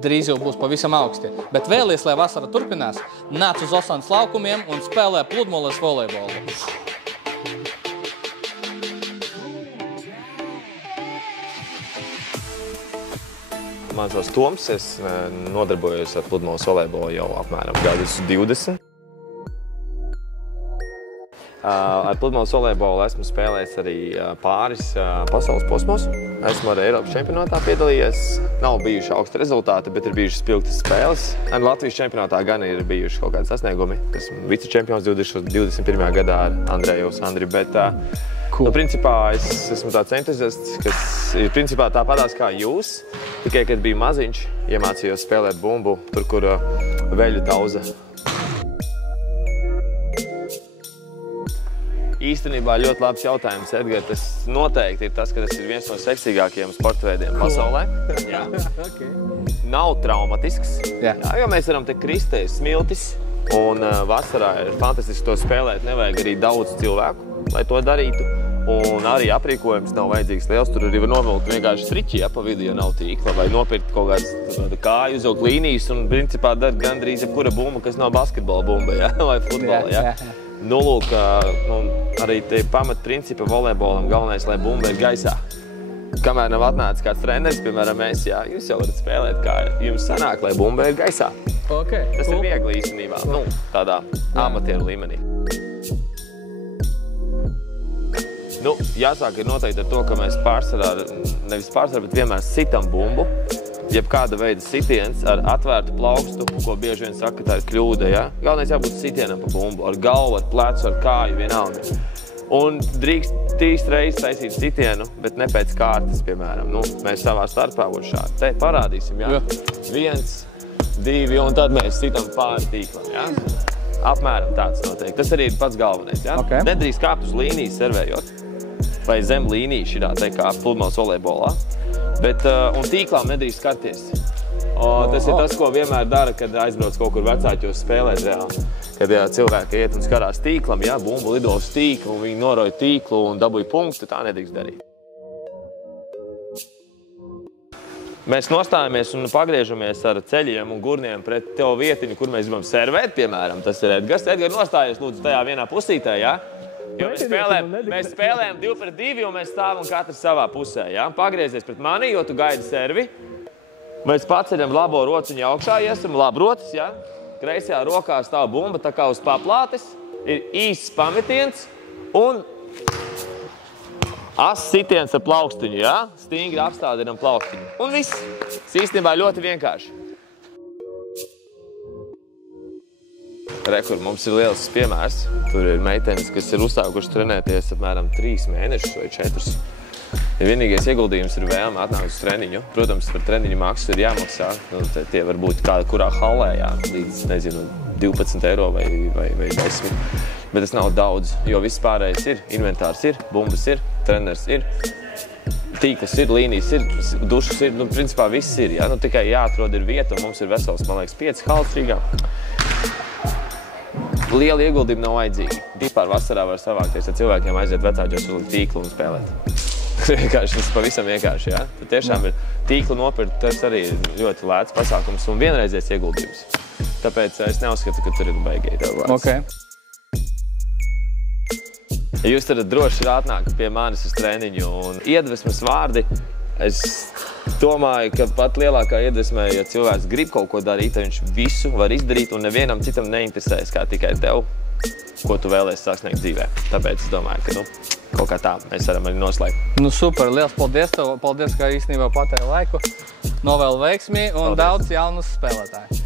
drīz jau būs pavisam augsti. Bet vēlies, lai vasara turpinās, nāc uz Osanas laukumiem un spēlē pludmales volejbolu. Mans vārds Toms, es nodarbojos ar pludmales volejbolu jau apmēram gadus 20. Ar pludmales volejbolu esmu spēlējis arī pāris pasaules posmos. Esmu arī Eiropas čempionātā piedalījies. Nav bijuši augsti rezultāti, bet ir bijušas spilgtas spēles. Ar Latvijas čempionātā gan ir bijuši kaut kādi sasniegumi. Esmu vicečempions 2021. gadā ar Andreju Sandri, bet principā es esmu tāds entuziasts, kas ir principā tāpatās kā jūs. Tikai, kad biju maziņš, iemācījos spēlēt bumbu, tur, kur veļu dauza. Īstenībā ļoti labs jautājums, Edgar. Tas noteikti ir tas, ka tas ir viens no seksīgākajiem sporta veidiem pasaulē. Jā. Nav traumatisks, jo mēs varam te kristēt smiltis, un vasarā ir fantastiski to spēlēt. Nevajag arī daudz cilvēku, lai to darītu. Un arī aprīkojums nav vajadzīgs liels. Tur arī var novilkt vienkārši striķi, pa vidu, ja nav tīkla, vai nopirkt kaut kādas kāju, uzvilkt līnijas un principā dar gandrīz jebkura bumba, kas nav basketbola bumba, vai futbola. Nu, lūk, arī te pamatprincipa volejbolam galvenais, lai bumba ir gaisā. Kamēr nav atnācis kāds treneris, piemēram, mēs, jūs jau varat spēlēt, kā jums sanāk, lai bumba ir gaisā. Tas ir viegli īstenībā, tādā amatieru līmenī. Jāsāk ir noteikti ar to, ka mēs nevis pārsvarā, bet vienmēr sitam bumbu. Jebkāda veida sitiens ar atvērtu plaukstu, ko bieži vien saka, ka tā ir kļūda, Galvenais jābūt sitienam pa bumbu, ar galvu, ar plecu, ar kāju, vienalga. Un drīkst 3 reizes taisīt sitienu, bet ne pēc kārtas, piemēram. Mēs savā starpā būs šādi. Te parādīsim, 1, 2, un tad mēs sitam pāri tīklam, Apmēram tāds noteikti. Tas arī ir pats galvenais, Nedrīkst kāpt uz līnijas servējot. Vai zem līnija šitā, kā pludmales volejbolā. Un tīklām nedrīkst skarties. Tas ir tas, ko vienmēr dara, kad aizbrauc kaut kur vecāķos spēlēt reāli. Kad cilvēki iet un skarās tīklam, bumbu lido uz tīklu, un viņi noroja tīklu un dabūja punktu, tā nedrīkst darīt. Mēs nostājamies un pagriežamies ar ceļiem un gurniem pret tev vietiņu, kur mēs gribam servēt, piemēram. Tas ir Edgars. Edgars, nostājies lūdzu tajā vienā pusītē, Jo mēs spēlējam 2 pret 2, un mēs stāvam katrs savā pusē, Pagriezies pret mani, jo tu gaidi servi. Mēs paceļam labo rociņu augšā, iesim labrotis, Kreisajā rokā stāv bumba, tā kā uz paplātes. Ir īsts pametiens un as sitiens ar plaukstiņu, Stingri apstādinam plaukstiņu. Un viss. Tas īstenībā ļoti vienkārši. Rekur, mums ir liels piemērs. Tur ir meitenes, kas ir uzsākuši trenēties apmēram 3 mēnešus vai 4. Vienīgais ieguldījums ir vēlme atnākt uz treniņu. Protams, par treniņu maksu ir jāmaksā. Tie var būt kādā kurā hallē, līdz, 12 eiro vai 10. Bet tas nav daudz, jo viss pārējais ir. Inventārs ir, bumbas ir, treneris ir, tīkls ir, līnijas ir, dušas ir. Principā viss ir, tikai jāatrod ir vieta, un mums ir vesels, man liekas, 5 halles Rīgā. Liela ieguldījuma nav vajadzīga. Vispār vasarā var savākties ar cilvēkiem, aiziet vecāķos uz tīklu un spēlēt. Tas pavisam vienkārši, Tad tiešām ir tīklu nopirkt, tas arī ir ļoti lēts pasākums un vienreizies ieguldījums. Tāpēc es neuzskatu, ka tur ir baigīgi tev vārds. Jūs tad droši ir atnākt pie manis uz treniņu un iedvesmas vārdi. Es domāju, ka pat lielākā iedvesmē, ja cilvēks grib kaut ko darīt, tad viņš visu var izdarīt un nevienam citam neinteresēs kā tikai tev, ko tu vēlies sasniegt dzīvē. Tāpēc es domāju, ka kaut kā tā mēs varam arī noslēgt. Super, liels paldies tev. Paldies, ka īstenībā patēji laiku. Novēlu veiksmi un daudz jaunus spēlētāju.